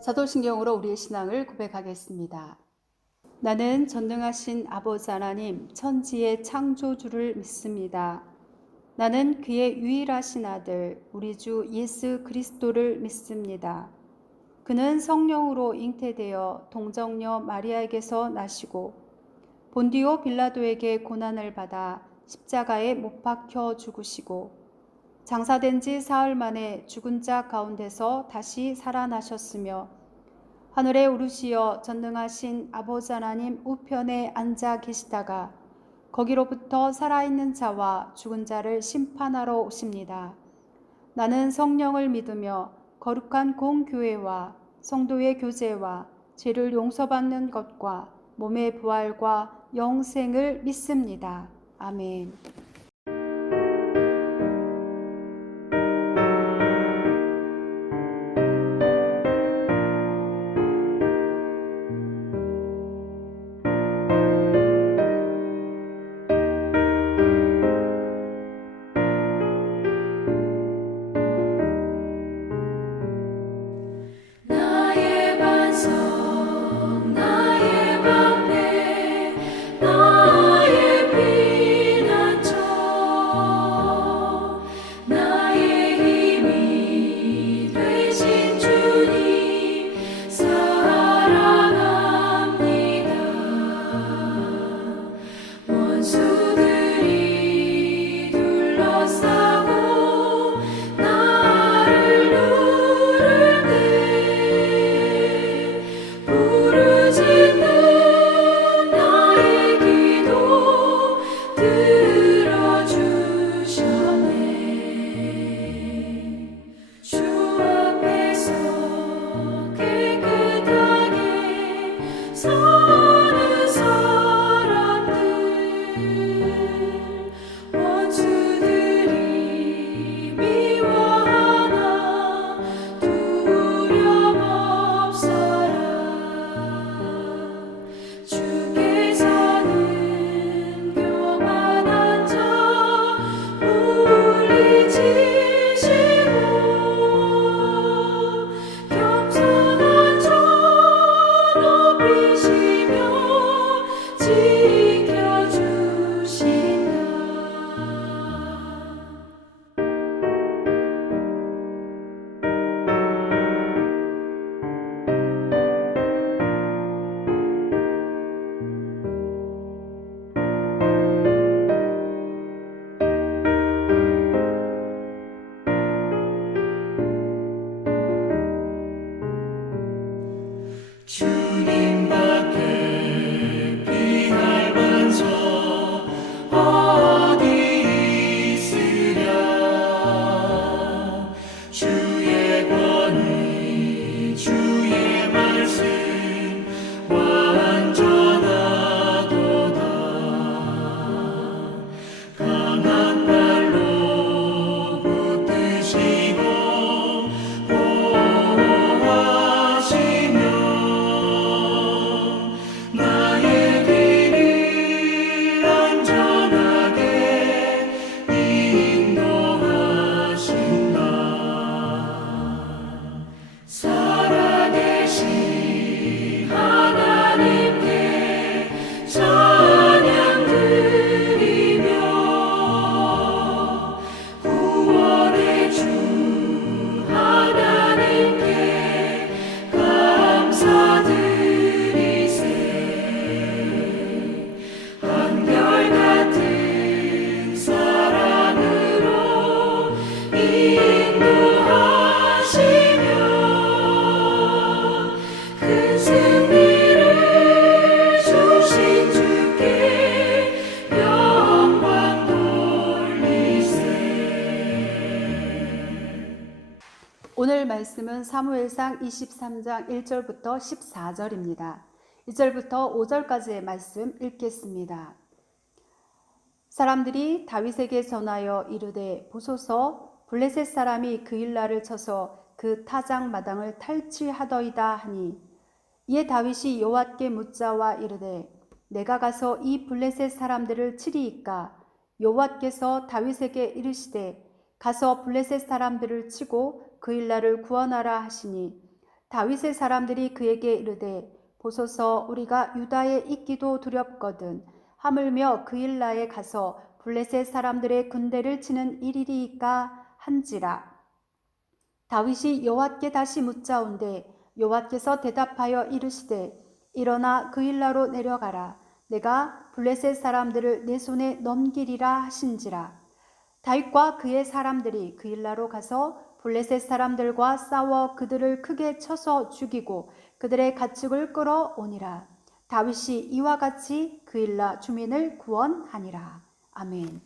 사도신경으로 우리의 신앙을 고백하겠습니다. 나는 전능하신 아버지 하나님 천지의 창조주를 믿습니다. 나는 그의 유일하신 아들 우리 주 예수 그리스도를 믿습니다. 그는 성령으로 잉태되어 동정녀 마리아에게서 나시고 본디오 빌라도에게 고난을 받아 십자가에 못 박혀 죽으시고 장사된 지 사흘 만에 죽은 자 가운데서 다시 살아나셨으며 하늘에 오르시어 전능하신 아버지 하나님 우편에 앉아 계시다가 거기로부터 살아있는 자와 죽은 자를 심판하러 오십니다. 나는 성령을 믿으며 거룩한 공교회와 성도의 교제와 죄를 용서받는 것과 몸의 부활과 영생을 믿습니다. 아멘. 나의 반석 나의 방패 나의 피난처 나의 힘이 되신 주님 사랑합니다. 원수들이 둘러싸고 나를 누를 때 부르짖는 나의 기도 들어주셨네. 주 앞에서 깨끗하게 사는 사람들 원수들이 미워하나 두려움 없어라. 주께서는 교만한 자 물리치시고 겸손한 자 높이시며 지켜주신다. 주님밖에 피할 반석 어디 있으랴. 주의 권위 주의 말씀 완전하도다. 강한 발로 붙드시고 보호하시며 나의 길을 안전하게 인도하신다. 살아계신 하나님께 찬양 드리며 구원의 주 하나님께 감사드리세. 한결같은 사랑으로 인도하시며 큰 승리를 주신 주께 영광 돌리세. 오늘 말씀은 사무엘상 23장 1절부터 14절입니다. 2절부터 5절까지의 말씀 읽겠습니다. 사람들이 다윗에게 전하여 이르되 보소서 블레셋 사람이 그일라를 쳐서 그 타작 마당을 탈취하더이다 하니 이에 다윗이 여호와께 묻자와 이르되 내가 가서 이 블레셋 사람들을 치리이까. 여호와께서 다윗에게 이르시되 가서 블레셋 사람들을 치고 그일라를 구원하라 하시니 다윗의 사람들이 그에게 이르되 보소서 우리가 유다에 있기도 두렵거든 하물며 그일라에 가서 블레셋 사람들의 군대를 치는 일이리이까 한지라. 다윗이 여호와께 다시 묻자온데 여호와께서 대답하여 이르시되 일어나 그일라로 내려가라. 내가 블레셋 사람들을 내 손에 넘기리라 하신지라. 다윗과 그의 사람들이 그일라로 가서 블레셋 사람들과 싸워 그들을 크게 쳐서 죽이고 그들의 가축을 끌어오니라. 다윗이 이와 같이 그일라 주민을 구원하니라. 아멘.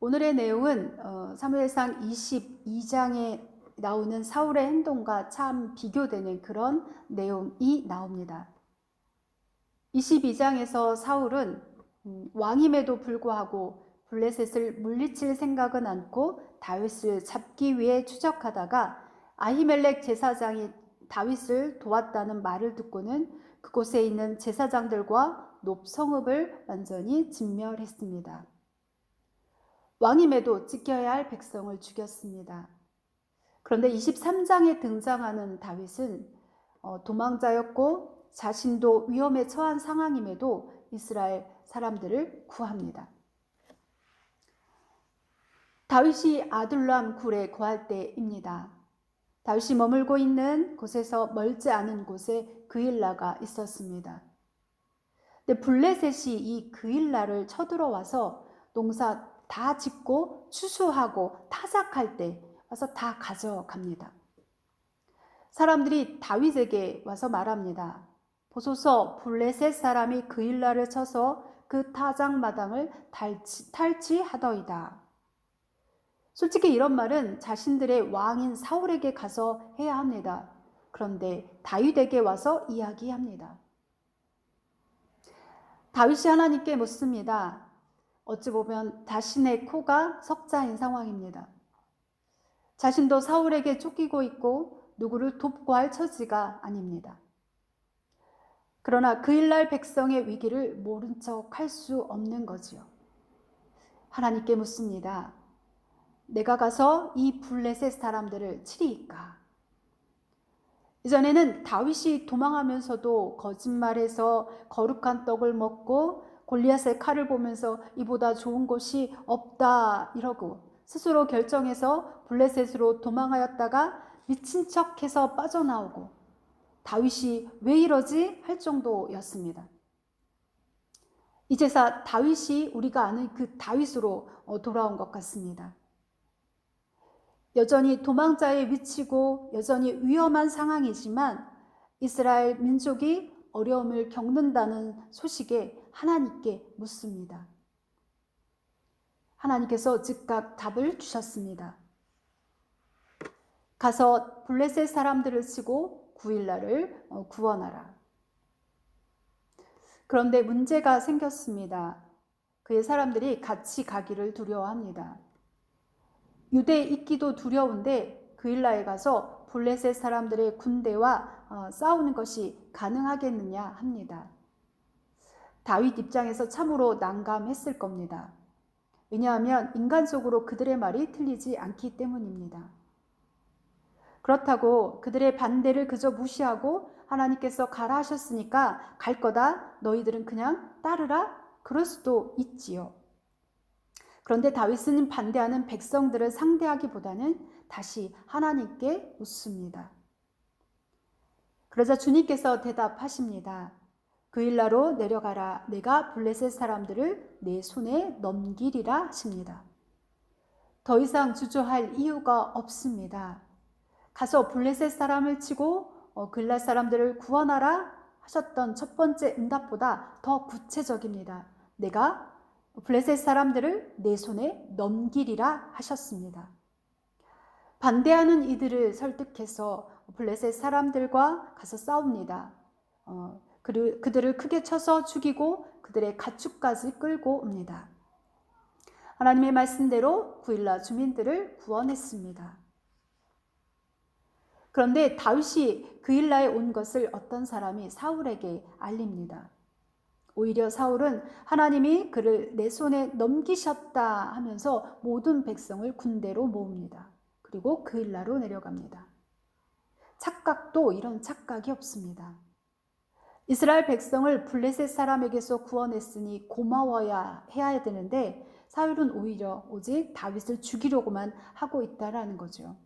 오늘의 내용은 사무엘상 22장에 나오는 사울의 행동과 참 비교되는 그런 내용이 나옵니다. 22장에서 사울은 왕임에도 불구하고 블레셋을 물리칠 생각은 않고 다윗을 잡기 위해 추적하다가 아히멜렉 제사장이 다윗을 도왔다는 말을 듣고는 그곳에 있는 제사장들과 높성읍을 완전히 진멸했습니다. 왕임에도 지켜야 할 백성을 죽였습니다. 그런데 23장에 등장하는 다윗은 도망자였고 자신도 위험에 처한 상황임에도 이스라엘 사람들을 구합니다. 다윗이 아둘람 굴에 거할 때입니다. 다윗이 머물고 있는 곳에서 멀지 않은 곳에 그일라가 있었습니다. 근데 블레셋이 이 그일라를 쳐들어와서 농사 다 짓고 추수하고 타작할 때 와서 다 가져갑니다. 사람들이 다윗에게 와서 말합니다. 보소서 블레셋 사람이 그일라를 쳐서 그 타작마당을 탈취하더이다. 솔직히 이런 말은 자신들의 왕인 사울에게 가서 해야 합니다. 그런데 다윗에게 와서 이야기합니다. 다윗이 하나님께 묻습니다. 어찌 보면 자신의 코가 석자인 상황입니다. 자신도 사울에게 쫓기고 있고 누구를 돕고 할 처지가 아닙니다. 그러나 그일날 백성의 위기를 모른 척 할 수 없는 거지요. 하나님께 묻습니다. 내가 가서 이 블레셋 사람들을 치리이까? 이전에는 다윗이 도망하면서도 거짓말해서 거룩한 떡을 먹고 골리앗의 칼을 보면서 이보다 좋은 곳이 없다 이러고 스스로 결정해서 블레셋으로 도망하였다가 미친 척해서 빠져나오고 다윗이 왜 이러지 할 정도였습니다. 이제서 다윗이 우리가 아는 그 다윗으로 돌아온 것 같습니다. 여전히 도망자에 미치고 여전히 위험한 상황이지만 이스라엘 민족이 어려움을 겪는다는 소식에 하나님께 묻습니다. 하나님께서 즉각 답을 주셨습니다. 가서 블레셋 사람들을 치고 구일라를 구원하라. 그런데 문제가 생겼습니다. 그의 사람들이 같이 가기를 두려워합니다. 유대에 있기도 두려운데 그일라에 가서 블레셋 사람들의 군대와 싸우는 것이 가능하겠느냐 합니다. 다윗 입장에서 참으로 난감했을 겁니다. 왜냐하면 인간적으로 그들의 말이 틀리지 않기 때문입니다. 그렇다고 그들의 반대를 그저 무시하고 하나님께서 가라 하셨으니까 갈 거다, 너희들은 그냥 따르라? 그럴 수도 있지요. 그런데 다윗은 반대하는 백성들을 상대하기보다는 다시 하나님께 묻습니다. 그러자 주님께서 대답하십니다. 그일라로 내려가라. 내가 블레셋 사람들을 내 손에 넘기리라 하십니다. 더 이상 주저할 이유가 없습니다. 가서 블레셋 사람을 치고 그일라 사람들을 구원하라 하셨던 첫 번째 응답보다 더 구체적입니다. 내가 블레셋 사람들을 내 손에 넘기리라 하셨습니다. 반대하는 이들을 설득해서 블레셋 사람들과 가서 싸웁니다. 그리고 그들을 크게 쳐서 죽이고 그들의 가축까지 끌고 옵니다. 하나님의 말씀대로 구일라 주민들을 구원했습니다. 그런데 다윗이 그일라에 온 것을 어떤 사람이 사울에게 알립니다. 오히려 사울은 하나님이 그를 내 손에 넘기셨다 하면서 모든 백성을 군대로 모읍니다. 그리고 그일라로 내려갑니다. 착각도 이런 착각이 없습니다. 이스라엘 백성을 블레셋 사람에게서 구원했으니 고마워야 해야 되는데 사울은 오히려 오직 다윗을 죽이려고만 하고 있다라는 거죠.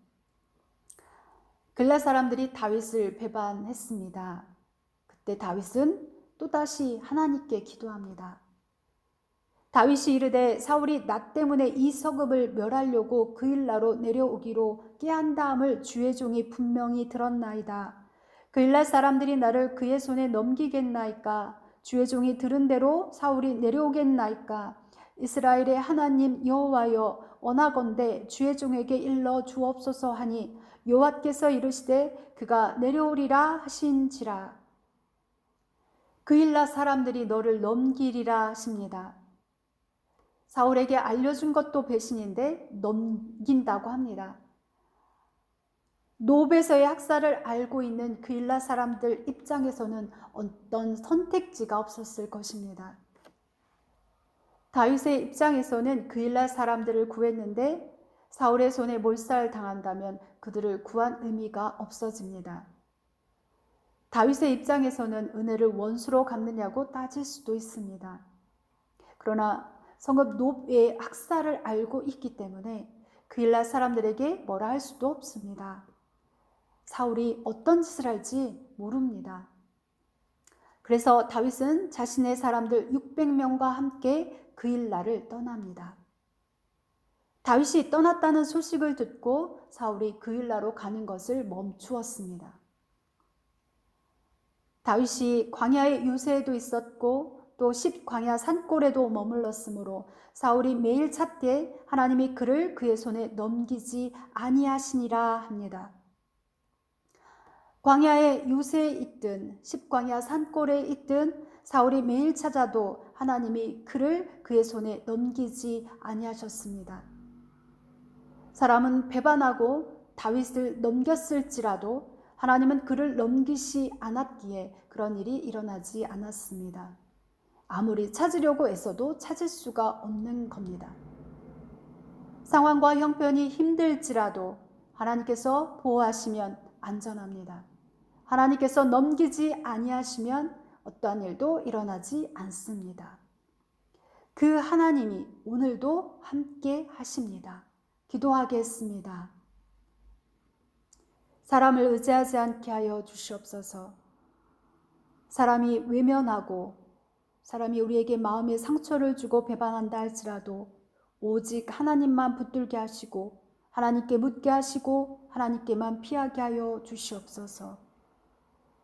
글앗 사람들이 다윗을 배반했습니다. 그때 다윗은 또다시 하나님께 기도합니다. 다윗이 이르되 사울이 나 때문에 이 성읍을 멸하려고 그일라로 내려오기로 깨한 다음을 주의 종이 분명히 들었나이다. 그일라 사람들이 나를 그의 손에 넘기겠나이까? 주의 종이 들은 대로 사울이 내려오겠나이까? 이스라엘의 하나님 여호와여, 원하건대 주의 종에게 일러 주옵소서 하니 여호와께서 이르시되 그가 내려오리라 하신지라. 그일라 사람들이 너를 넘기리라 하십니다. 사울에게 알려준 것도 배신인데 넘긴다고 합니다. 노베서의 학살을 알고 있는 그일라 사람들 입장에서는 어떤 선택지가 없었을 것입니다. 다윗의 입장에서는 그일라 사람들을 구했는데 사울의 손에 몰살당한다면 그들을 구한 의미가 없어집니다. 다윗의 입장에서는 은혜를 원수로 갚느냐고 따질 수도 있습니다. 그러나 성읍 노베의 학살을 알고 있기 때문에 그일라 사람들에게 뭐라 할 수도 없습니다. 사울이 어떤 짓을 할지 모릅니다. 그래서 다윗은 자신의 사람들 600명과 함께 그일라를 떠납니다. 다윗이 떠났다는 소식을 듣고 사울이 그일라로 가는 것을 멈추었습니다. 다윗이 광야의 유세에도 있었고 또 십광야 산골에도 머물렀으므로 사울이 매일 찾되 하나님이 그를 그의 손에 넘기지 아니하시니라 합니다. 광야의 유세에 있든 십광야 산골에 있든 사울이 매일 찾아도 하나님이 그를 그의 손에 넘기지 아니하셨습니다. 사람은 배반하고 다윗을 넘겼을지라도 하나님은 그를 넘기시 않았기에 그런 일이 일어나지 않았습니다. 아무리 찾으려고 애써도 찾을 수가 없는 겁니다. 상황과 형편이 힘들지라도 하나님께서 보호하시면 안전합니다. 하나님께서 넘기지 아니하시면 어떠한 일도 일어나지 않습니다. 그 하나님이 오늘도 함께 하십니다. 기도하겠습니다. 사람을 의지하지 않게 하여 주시옵소서. 사람이 외면하고 사람이 우리에게 마음의 상처를 주고 배반한다 할지라도 오직 하나님만 붙들게 하시고 하나님께 묻게 하시고 하나님께만 피하게 하여 주시옵소서.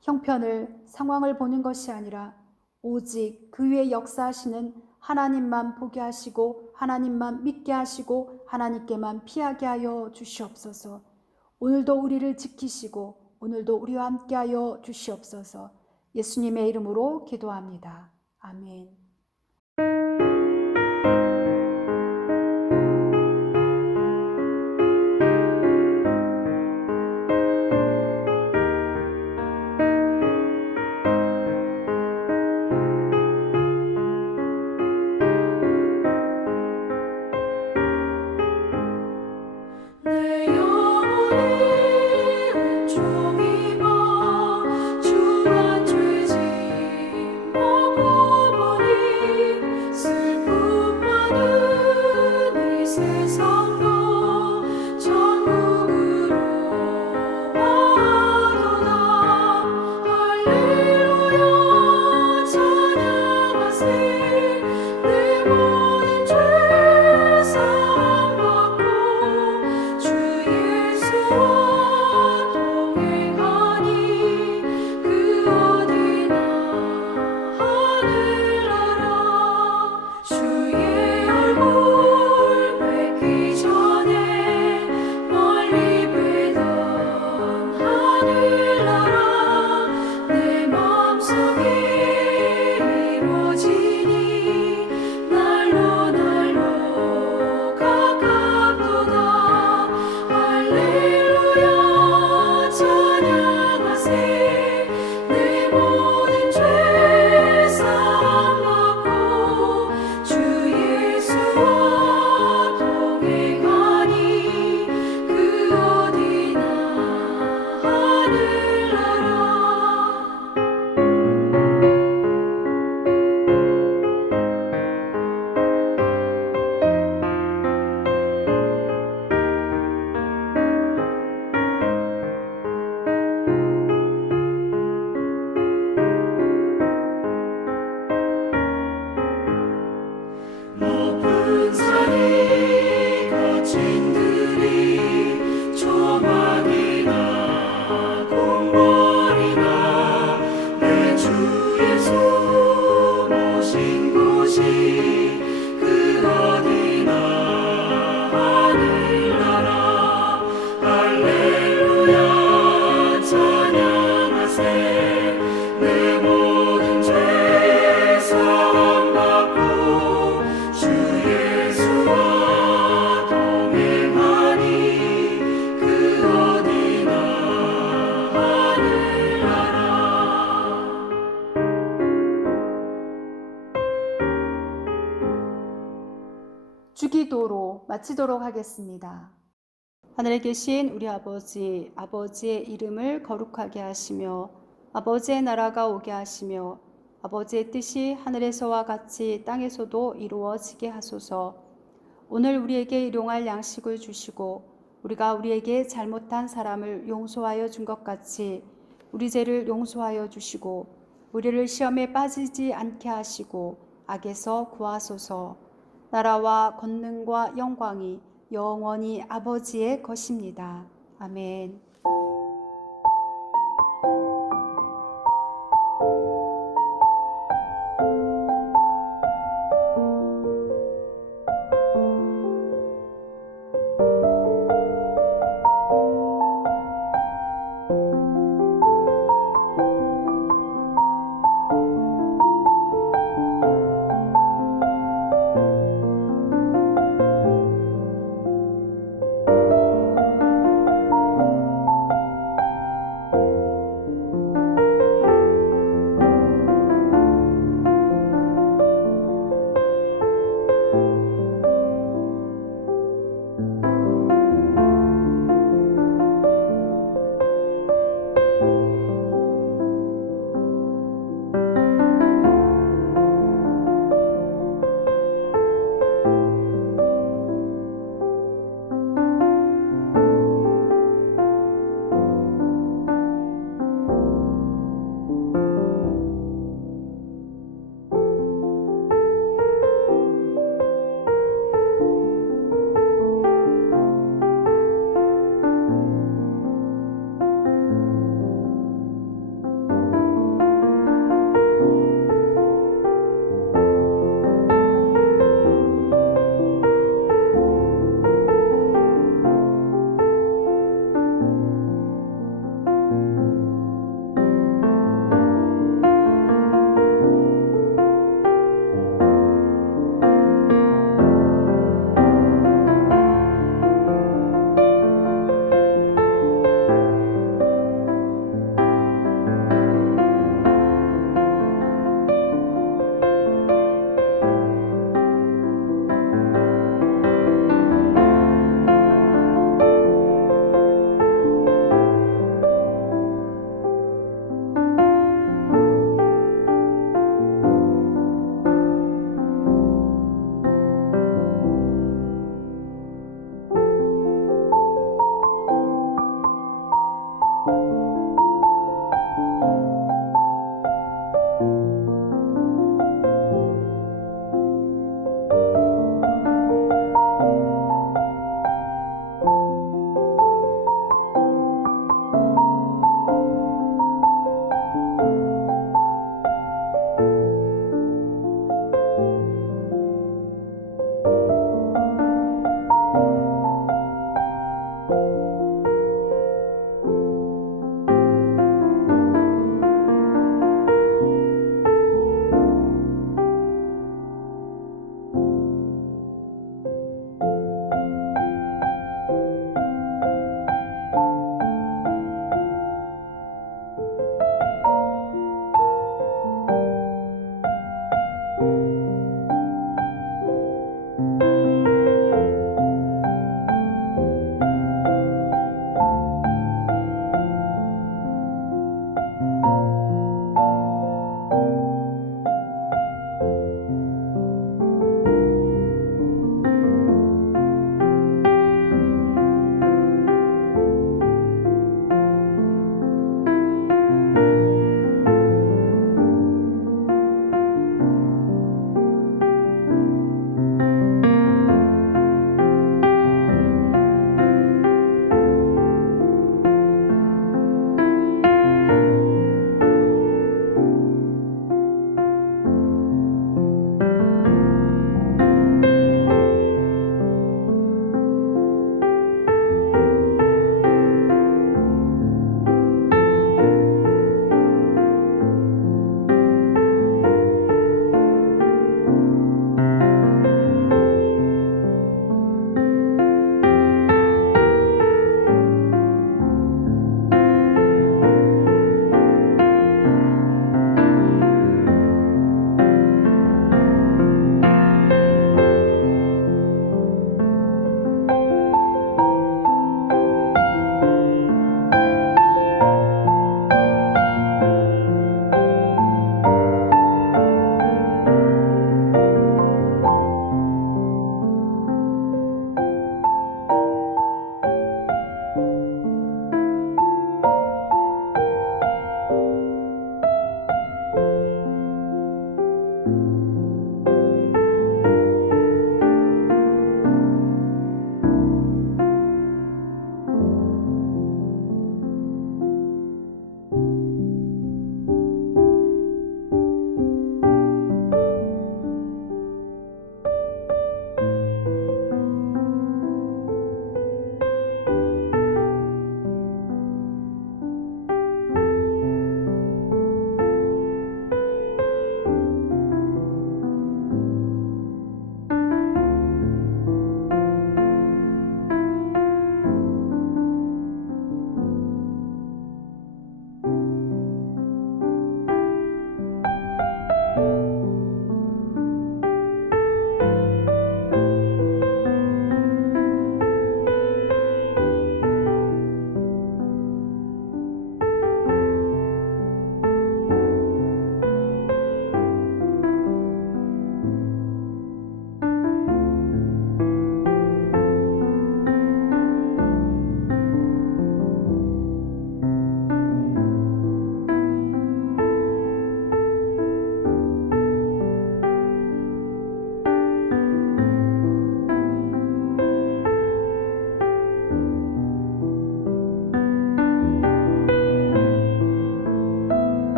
형편을 상황을 보는 것이 아니라 오직 그 위에 역사하시는 하나님만 보게 하시고 하나님만 믿게 하시고 하나님께만 피하게 하여 주시옵소서. 오늘도 우리를 지키시고 오늘도 우리와 함께 하여 주시옵소서. 예수님의 이름으로 기도합니다. 아멘. 내 영혼이 종이고 주와 죄짐 모고 보니 마치도록 하겠습니다. 하늘에 계신 우리 아버지, 아버지의 이름을 거룩하게 하시며 아버지의 나라가 오게 하시며 아버지의 뜻이 하늘에서와 같이 땅에서도 이루어지게 하소서. 오늘 우리에게 일용할 양식을 주시고 우리가 우리에게 잘못한 사람을 용서하여 준 것 같이 우리 죄를 용서하여 주시고 우리를 시험에 빠지지 않게 하시고 악에서 구하소서. 나라와 권능과 영광이 영원히 아버지의 것입니다. 아멘.